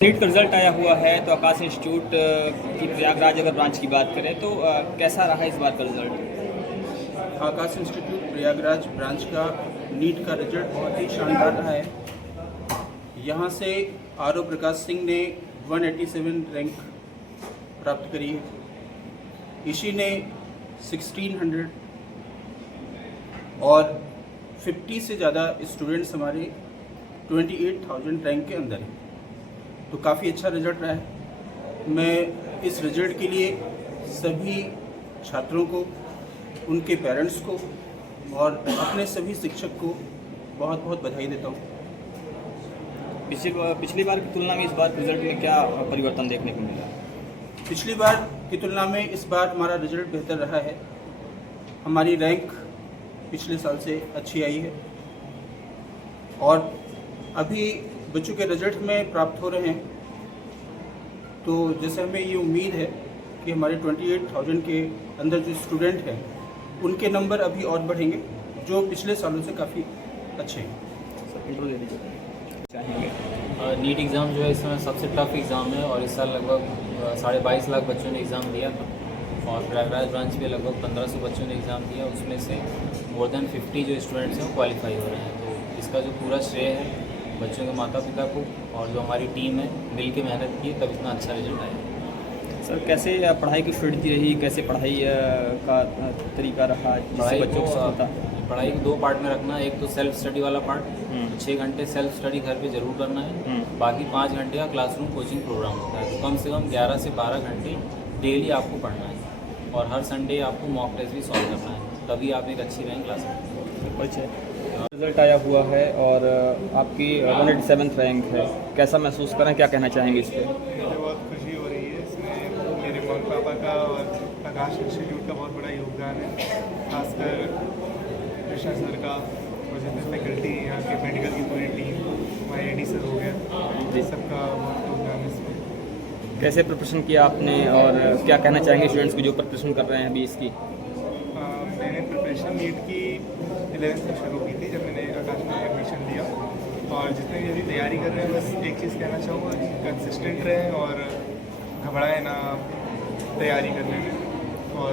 NEET का result आया हुआ है तो आकाश इंस्टीट्यूट की प्रयागराज अगर ब्रांच की बात करें तो कैसा रहा इस बार का रिजल्ट? आकाश इंस्टीट्यूट प्रयागराज ब्रांच का नीट का रिजल्ट बहुत ही शानदार रहा है। यहाँ से आरव प्रकाश सिंह ने 187 रैंक प्राप्त करी है। इसी ने 1600 और 50 से ज़्यादा स्टूडेंट्स हमारे 28,000 रैंक के अंदर हैं, तो काफ़ी अच्छा रिजल्ट रहा है। मैं इस रिजल्ट के लिए सभी छात्रों को, उनके पेरेंट्स को और अपने सभी शिक्षक को बहुत बहुत बधाई देता हूँ। पिछली बार की तुलना में इस बार रिजल्ट में क्या परिवर्तन देखने को मिला? पिछली बार की तुलना में इस बार हमारा रिजल्ट बेहतर रहा है। हमारी रैंक पिछले साल से अच्छी आई है और अभी बच्चों के रिजल्ट में प्राप्त हो रहे हैं, तो जैसे हमें ये उम्मीद है कि हमारे 28,000 के अंदर जो स्टूडेंट हैं उनके नंबर अभी और बढ़ेंगे, जो पिछले सालों से काफ़ी अच्छे हैं। नीट एग्ज़ाम जो है इस समय सबसे टफ एग्ज़ाम है और इस साल लगभग 22.5 लाख बच्चों ने एग्ज़ाम दिया था और प्रयागराज ब्रांच में लगभग 1500 बच्चों ने एग्ज़ाम दिया। उसमें से मोर देन 50 जो स्टूडेंट्स हैं वो क्वालिफाई हो रहे हैं। तो इसका जो पूरा श्रेय है बच्चों के माता पिता को और जो हमारी टीम है मिल के मेहनत की, तब इतना अच्छा रिजल्ट आया। सर, कैसे पढ़ाई की स्ट्रेटजी रही, कैसे पढ़ाई का तरीका रहा जिससे बच्चों को सफलता? पढ़ाई को 2 पार्ट में रखना है। एक तो सेल्फ स्टडी वाला पार्ट, 6 घंटे सेल्फ स्टडी घर पे ज़रूर करना है। बाकी 5 घंटे का क्लासरूम कोचिंग प्रोग्राम होता है, तो कम से कम 11 से 12 घंटे डेली आपको पढ़ना है और हर संडे आपको मॉक टेस्ट भी सॉल्व करना है, तभी आप एक अच्छी रैंक ला सकते हैं। अच्छा, रिजल्ट आया हुआ है और आपकी 187 रैंक है, कैसा महसूस करें, क्या कहना चाहेंगे इस पर? मुझे बहुत खुशी हो रही है। इसमें मेरे मम्मी पापा का और आकाश इंस्टीट्यूट का बहुत बड़ा योगदान है, खासकर कृष्णा सर का और जितने फैकल्टी यहाँ के मेडिकल की पूरी टीम, हमारे AD सर हो गया, ये सबका बहुत योगदान है इसमें। कैसे प्रिपरेशन किया आपने और क्या कहना चाहेंगे स्टूडेंट्स को जो प्रिपरेशन कर रहे हैं अभी इसकी? मैंने प्रिपरेशन नीट की 11th से शुरू की थी जब मैंने आकाश में एडमिशन लिया, और जितने भी अभी तैयारी कर रहे हैं बस एक चीज़ कहना चाहूँगा कि कंसिस्टेंट रहें और घबराएं ना तैयारी करने में, और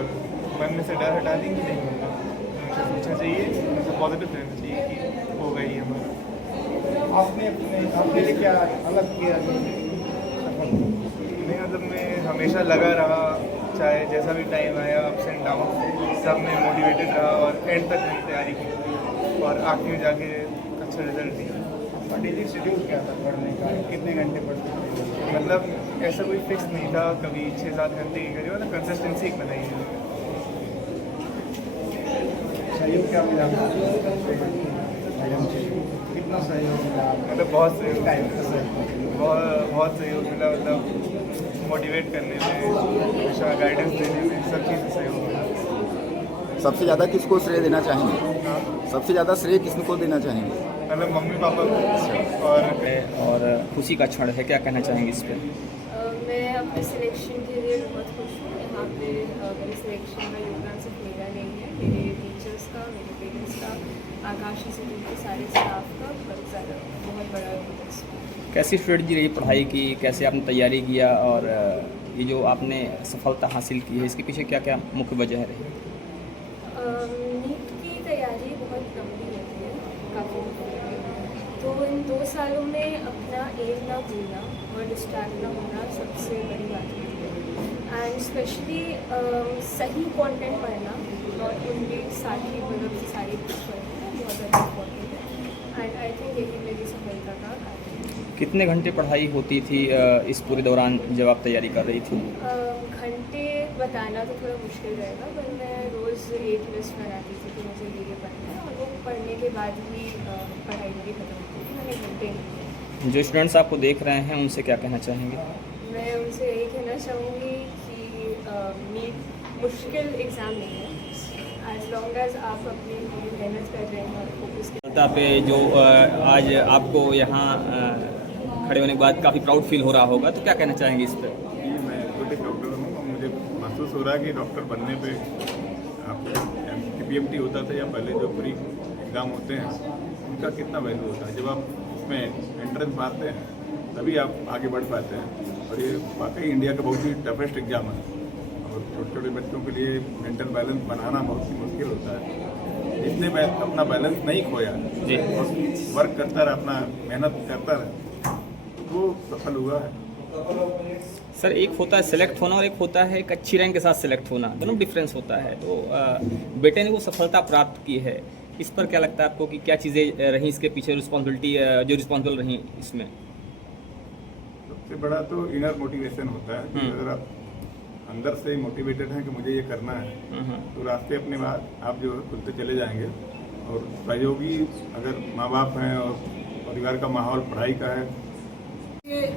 मन में से डर हटा दें कि नहीं होगा, हमेशा सोचना चाहिए, हमेशा पॉजिटिव रहना चाहिए कि होगा ही हमारा। आपने लिए क्या अलग किया? नहीं, मतलब मैं हमेशा लगा रहा, चाहे जैसा भी टाइम आया, अप्स एंड डाउन, सब में मोटिवेटेड रहा और एंड तक मैंने तैयारी की और आखिर में जाके अच्छा रिजल्ट दिया। डेली शेड्यूल क्या था पढ़ने का? कितने घंटे पढ़ते थे? मतलब ऐसा कोई फिक्स नहीं था, कभी 6-7 घंटे की करी, मतलब कंसिस्टेंसी एक बनाई है। सहयोग क्या मिला? कितना सहयोग मिला? मतलब बहुत सहयोग, टाइम का सहयोग। बहुत सहयोग मिला, मतलब मोटिवेट करने में, हमेशा गाइडेंस देने में, सब चीज़ सहयोग मिला। सबसे ज़्यादा किसको श्रेय देना चाहेंगे? सबसे ज़्यादा श्रेय किसको देना चाहेंगे? मतलब मम्मी पापा को। और खुशी का क्षण है, क्या कहना चाहेंगे इस पर? मैं अपने सिलेक्शन के लिए बहुत खुश हूँ। यहाँ पे मेरे सिलेक्शन का योगदान सिर्फ मेरा नहीं है, मेरे टीचर्स का, मेरे पेरेंट्स का, आकाश इंस्टीट्यूट के सारे स्टाफ का बहुत बड़ा योगदान है इसमें। कैसी स्ट्रेटजी रही पढ़ाई की, कैसे आपने तैयारी किया और ये जो आपने सफलता हासिल की है इसके पीछे क्या क्या मुख्य वजह रही? नीट की तैयारी बहुत लंबी होती है, काफ़ी लंबी, तो इन 2 सालों में अपना एम ना भूलना और डिस्ट्रैक्ट ना होना सबसे बड़ी बात होती है। एंड स्पेशली सही कंटेंट पढ़ना, नॉट ओनली सारी मतलब सारी बुक्स पढ़ना, बहुत ज़्यादा इम्पोर्टेंट है। एंड आई थिंक यही मेरी सफलता का कारण है। कितने घंटे पढ़ाई होती थी इस पूरे दौरान जब आप तैयारी कर रही थी? घंटे बताना तो थोड़ा मुश्किल रहेगा, पर मैं रोज़ एक लिस्ट बनाती थी कि मुझे ये पढ़ना है, और वो पढ़ने के बाद ही पढ़ाई मेरी खत्म होती थी, मैंने घंटे नहीं। जो स्टूडेंट्स आपको देख रहे हैं उनसे क्या कहना चाहेंगे? मैं उनसे यही कहना चाहूँगी कि नीट मुश्किल एग्ज़ाम नहीं है, एज लॉन्ग एज आप अपनी पूरी मेहनत कर रहे हैं और फोकस सफलता पे जो आज आपको यहाँ खड़े होने के बाद काफ़ी प्राउड फील हो रहा होगा, तो क्या कहना चाहेंगे इस पर? मैं खुद एक डॉक्टर हूँ और मुझे महसूस हो रहा है कि डॉक्टर बनने पे आपको PPMT होता था या पहले जो प्री एग्ज़ाम होते हैं उनका कितना वैल्यू होता है। जब आप उसमें एंट्रेंस मारते हैं तभी आप आगे बढ़ पाते हैं। और ये वाकई इंडिया का बहुत ही टफेस्ट एग्जाम है और छोटे छोटे बच्चों के लिए मेंटल बैलेंस बनाना बहुत ही मुश्किल होता है। जिसने अपना बैलेंस नहीं खोया जी। और वर्क करता रहा, अपना मेहनत करता रहा, वो सफल हुआ है। सर, एक होता है सेलेक्ट होना और एक होता है एक अच्छी रैंक के साथ सेलेक्ट होना, दोनों डिफरेंस होता है। तो बेटे ने वो सफलता प्राप्त की है, इस पर क्या लगता है आपको कि क्या चीज़ें रहीं इसके पीछे रिस्पॉन्सिबिलिटी जो रिस्पॉन्सिबल रहीं इसमें? सबसे बड़ा तो इनर मोटिवेशन होता है कि अगर आप अंदर से मोटिवेटेड हैं कि मुझे ये करना है तो रास्ते अपने बाद आप जो है खुलते चले जाएंगे। और सहयोगी अगर माँ बाप हैं और परिवार का माहौल पढ़ाई का है,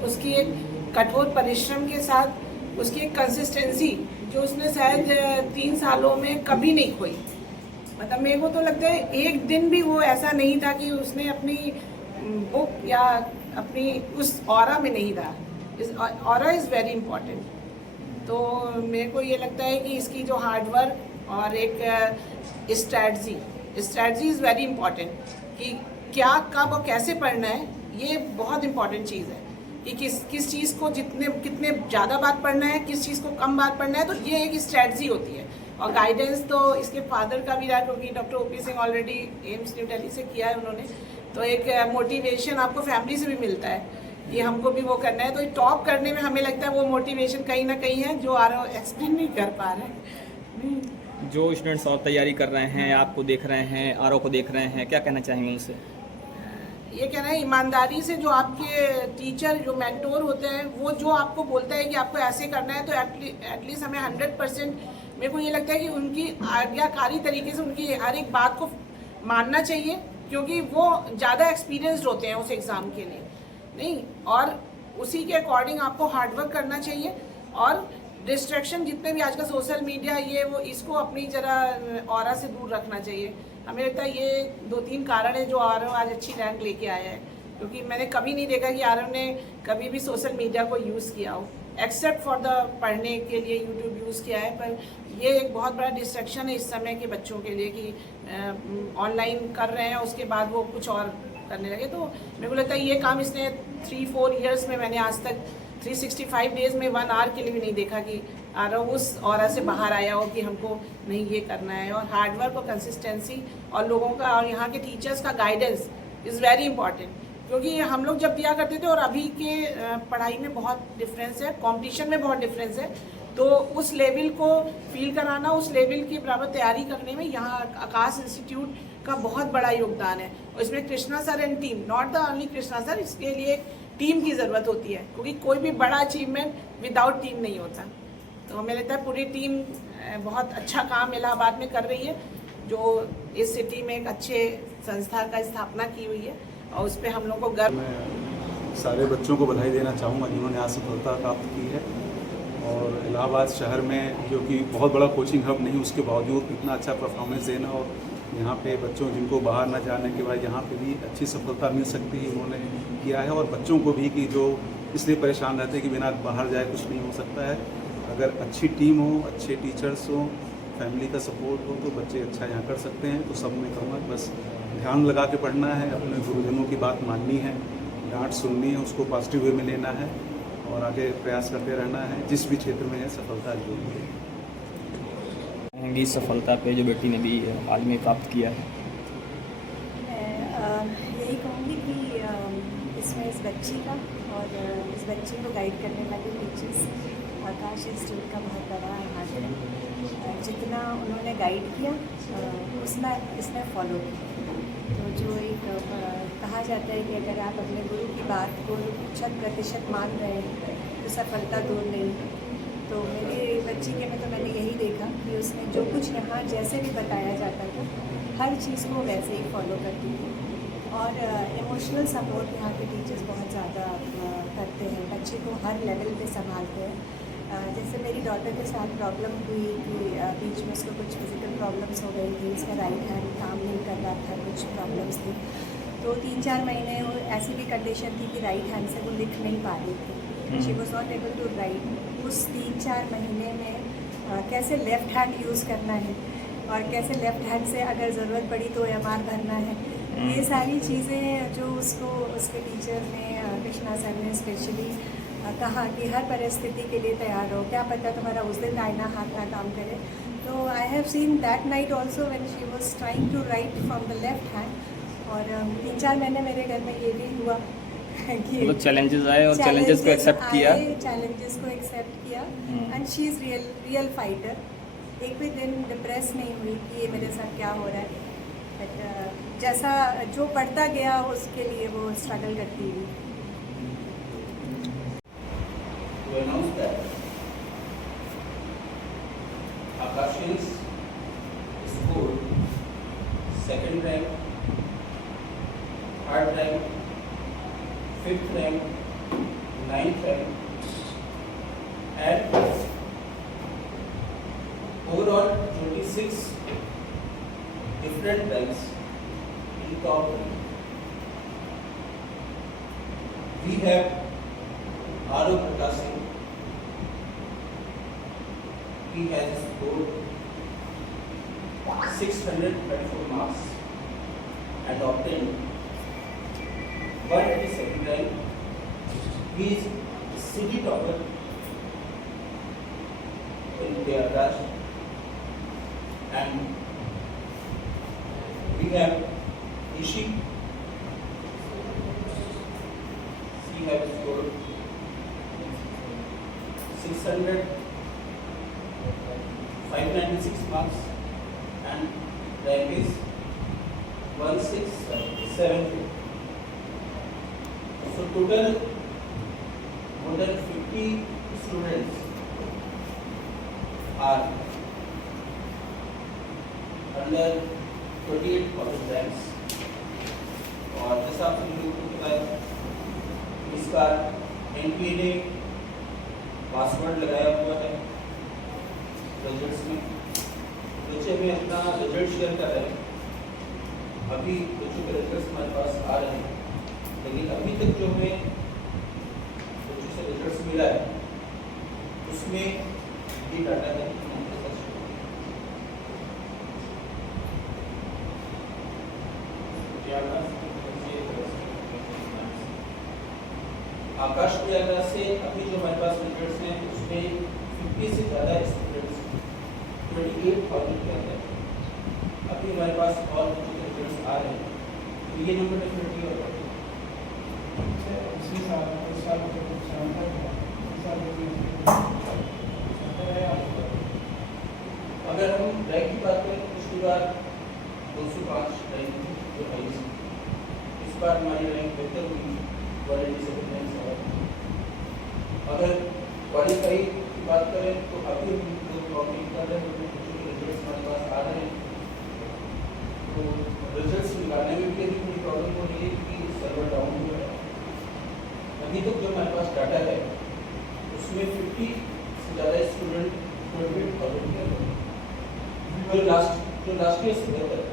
उसकी एक कठोर परिश्रम के साथ उसकी एक कंसिस्टेंसी जो उसने शायद 3 सालों में कभी नहीं खोई। मतलब मेरे को तो लगता है एक दिन भी वो ऐसा नहीं था कि उसने अपनी बुक या अपनी उस ऑरा में नहीं रहा। इस ऑरा इज़ वेरी इम्पॉर्टेंट। तो मेरे को ये लगता है कि इसकी जो हार्डवर्क और एक स्ट्रैटेजी इज़ वेरी इम्पॉर्टेंट कि क्या कब और कैसे पढ़ना है, ये बहुत इम्पॉर्टेंट चीज़ है कि किस चीज़ को कितने ज़्यादा बार पढ़ना है, किस चीज़ को कम बार पढ़ना है। तो ये एक स्ट्रैटेजी होती है। और गाइडेंस तो इसके फादर का भी रहा, क्योंकि doctor OP Singh already AIIMS new Delhi से किया है उन्होंने। तो एक मोटिवेशन आपको फैमिली से भी मिलता है कि हमको भी वो करना है। तो टॉप करने में हमें लगता है वो मोटिवेशन कहीं ना कहीं है जो आर एक्सप्लेन नहीं कर पा रहे हैं। जो स्टूडेंट्स और तैयारी कर रहे हैं, आपको देख रहे हैं, आरओ को देख रहे हैं, क्या कहना चाहेंगे उनसे? ये कहना है ईमानदारी से जो आपके टीचर जो मेंटोर होते हैं वो जो आपको बोलता है कि आपको ऐसे करना है, तो एटलीस्ट हमें 100% मेरे को ये लगता है कि उनकी आज्ञाकारी तरीके से उनकी हर एक बात को मानना चाहिए, क्योंकि वो ज़्यादा एक्सपीरियंस्ड होते हैं उस एग्ज़ाम के लिए नहीं। और उसी के अकॉर्डिंग आपको हार्डवर्क करना चाहिए और डिस्ट्रैक्शन जितने भी आज का सोशल मीडिया ये वो इसको अपनी जरा ऑरा से दूर रखना चाहिए। हमें लगता है ये 2-3 कारण है जो आरव आज अच्छी रैंक लेके आया है, क्योंकि मैंने कभी नहीं देखा कि आरव ने कभी भी सोशल मीडिया को यूज़ किया हो, एक्सेप्ट फॉर द पढ़ने के लिए यूट्यूब यूज़ किया है। पर ये एक बहुत बड़ा डिस्ट्रैक्शन है इस समय के बच्चों के लिए कि ऑनलाइन कर रहे हैं, उसके बाद वो कुछ और करने लगे। तो मेरे को लगता है ये काम इसने 3-4 ईयर्स में, मैंने आज तक 365 डेज में 1 आवर के लिए भी नहीं देखा कि आरव उस ऑरा से बाहर आया हो कि हमको नहीं ये करना है। और हार्डवर्क और कंसिस्टेंसी और लोगों का और यहाँ के टीचर्स का गाइडेंस इज़ वेरी इंपॉर्टेंट, क्योंकि हम लोग जब दिया करते थे और अभी के पढ़ाई में बहुत डिफरेंस है, कंपटीशन में बहुत डिफरेंस है। तो उस लेवल को फील कराना, उस लेवल की बराबर तैयारी करने में यहाँ आकाश इंस्टीट्यूट का बहुत बड़ा योगदान है। और इसमें Krishna sir and team, not the only Krishna sir, इसके लिए टीम की ज़रूरत होती है, क्योंकि कोई भी बड़ा अचीवमेंट विदाउट टीम नहीं होता। तो हमें लगता है पूरी टीम बहुत अच्छा काम इलाहाबाद में कर रही है, जो इस सिटी में एक अच्छे संस्था का स्थापना की हुई है और उस पर हम लोग को गर्व। मैं सारे बच्चों को बधाई देना चाहूँगा जिन्होंने आज सफलता प्राप्त की है। और इलाहाबाद शहर में जो कि बहुत बड़ा कोचिंग हब नहीं, उसके बावजूद इतना अच्छा परफॉर्मेंस देना और यहाँ पे बच्चों जिनको बाहर न जाने के बाद यहाँ पे भी अच्छी सफलता मिल सकती है, उन्होंने किया है। और बच्चों को भी कि जो इसलिए परेशान रहते हैं कि बिना बाहर जाए कुछ नहीं हो सकता है, अगर अच्छी टीम हो, अच्छे टीचर्स हो, फैमिली का सपोर्ट हो तो बच्चे अच्छा यहाँ कर सकते हैं। तो सब मैं कहूँगा बस ध्यान लगा के पढ़ना है, अपने गुरुजनों की बात माननी है, डांट सुननी है, उसको पॉजिटिव वे में लेना है और आगे प्रयास करते रहना है। जिस भी क्षेत्र में है सफलता जरूरी है। सफलता पे जो बेटी ने भी हाल में प्राप्त किया है, मैं यही कहूँगी कि इसमें इस बच्ची का और इस बच्ची को गाइड करने वाले टीचर्स आकाश इंस्टीट्यूट का बहुत बड़ा हाथ है। जितना उन्होंने गाइड किया उतना इसने फॉलो किया। तो जो एक कहा जाता है कि अगर आप अपने गुरु की बात को 100% मान रहे हैं तो सफलता दूर नहीं। तो मेरी बच्ची के में तो मैंने यही देखा कि उसने जो कुछ यहाँ जैसे भी बताया जाता था हर चीज़ को वैसे ही फॉलो करती थी। और इमोशनल सपोर्ट यहाँ के टीचर्स बहुत ज़्यादा करते हैं, बच्चे को हर लेवल पे संभालते हैं। जैसे मेरी डॉटर के साथ प्रॉब्लम हुई कि बीच में उसको कुछ फिज़िकल प्रॉब्लम्स हो गई थी, उसका राइट हैंड काम नहीं कर रहा था, कुछ प्रॉब्लम्स थी। तो 3-4 महीने ऐसी भी कंडीशन थी कि राइट हैंड से वो लिख नहीं पा रही थी, she was not able to write. उस 3-4 महीने में कैसे लेफ़्ट हैंड यूज़ करना है और कैसे लेफ़्ट हैंड से अगर ज़रूरत पड़ी तो MR भरना है, ये सारी चीज़ें जो उसको उसके टीचर ने कृष्णा सर ने स्पेशली कहा कि हर परिस्थिति के लिए तैयार हो, क्या पता तुम्हारा उस दिन दाहिना हाथ ना काम करे। तो I have seen that night also when she was trying to write from the left hand. और 3-4 महीने मेरे घर में ये भी हुआ कि मतलब चैलेंजेस आए और चैलेंजेस को एक्सेप्ट किया, चैलेंजेस को एक्सेप्ट किया and she is real fighter. एक भी दिन डिप्रेस नहीं हुई कि ये मेरे साथ क्या हो रहा है, बट जैसा जो पढ़ता गया उसके लिए वो स्ट्रगल करती हुई। To announce that Akashi's scored 2nd rank, 3rd rank, 5th rank, 9th rank, and overall 26 different ranks in top 10. We have Aru Prakash Singh. He has scored 634 marks and obtained 182nd rank. He is city topper in Prayagraj. And we have Ishi. She has scored 596 marks and rank is 1672. So total more than 50 students are under 28 college ranks. और जैसा आप सभी लोगों को पता है, इस बार NTA ने पासवर्ड लगाया हुआ है रिजल्ट्स में। बच्चे में अपना रिजल्ट शेयर कर रहे हैं। अभी बच्चों के रिजल्ट्स हमारे पास आ रहे हैं, लेकिन अभी तक जो हमें बच्चों से रिजल्ट्स मिला है उसमें ये डाटा है कि आकाश प्रयागराज से अभी जो हमारे पास रिजल्ट्स हैं उसमें 50 से ज़्यादा स्टूडेंट्स 28,000 के अंदर अभी हमारे पास और बच्चों के रिजल्ट्स आ रहे हैं, तो ये नंबर डेफिनेटली और अगर हम रैंक की बात करें तो पिछली बार 205 रैंक जो है, इस बार हमारी रैंक बेहतर हुई 187 रैंक। अगर क्वालिफाई की बात करें तो अभी हम लोग काउंटिंग कर रहे हैं, बच्चों के रिजल्ट्स हमारे पास आ रहे हैं, तो रिजल्ट्स निकालने में भी अभी थोड़ी प्रॉब्लम हो रही है कि सर्वर डाउन हुआ है। अभी तक जो हमारे पास डाटा है उसमें 50 से ज़्यादा स्टूडेंट 28,000 के अंदर जो लास्ट ईयर से बेहतर है।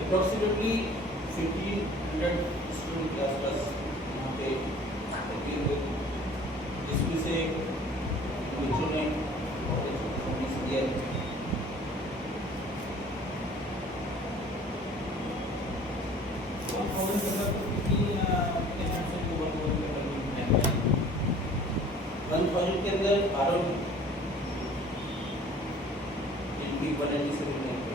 Approximately 1,500 student के आसपास यहाँ पे appear हुए, जिसमें से बच्चों ने बहुत अच्छा परफॉर्मेंस दिया है। के अंदर अराउंड 187 रैंक पे।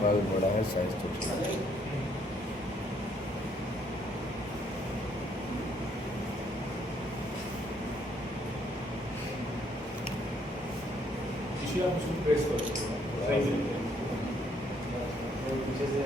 बहुत बड़ा है, साइज तो ठीक है। आप उसको प्रेस करो, पीछे से